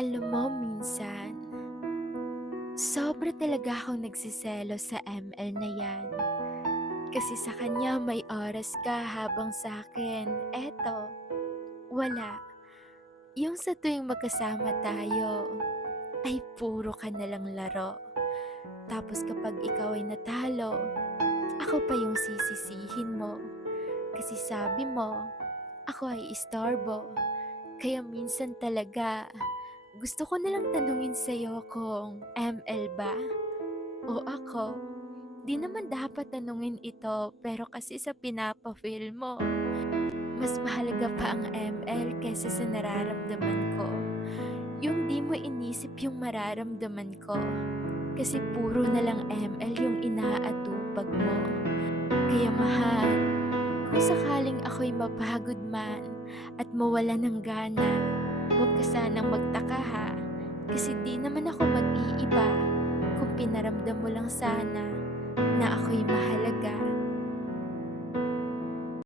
Alam mo minsan, sobra talaga akong nagsiselos sa ML na 'yan. Kasi sa kanya may oras ka habang sa'kin eto, wala. Yung sa tuwing magkasama tayo ay puro ka na lang laro. Tapos kapag ikaw ay natalo, ako pa yung sisisihin mo. Kasi sabi mo, ako ay istorbo. Kaya minsan talaga, gusto ko nalang tanungin sa'yo kung ML ba o ako. 'Di naman dapat tanungin ito pero kasi sa pinapa-feel mo, mas mahalaga pa ang ML kaysa sa nararamdaman ko. Yung 'di mo inisip yung mararamdaman ko, kasi puro na lang ML yung inaatupag mo. Kaya mahal, kung sakaling ako'y mapagod man at mawalan ng gana, huwag ka sanang magtaka ha, kasi 'di naman ako mag-iiba kung pinaramdam mo lang sana na ako'y mahalaga.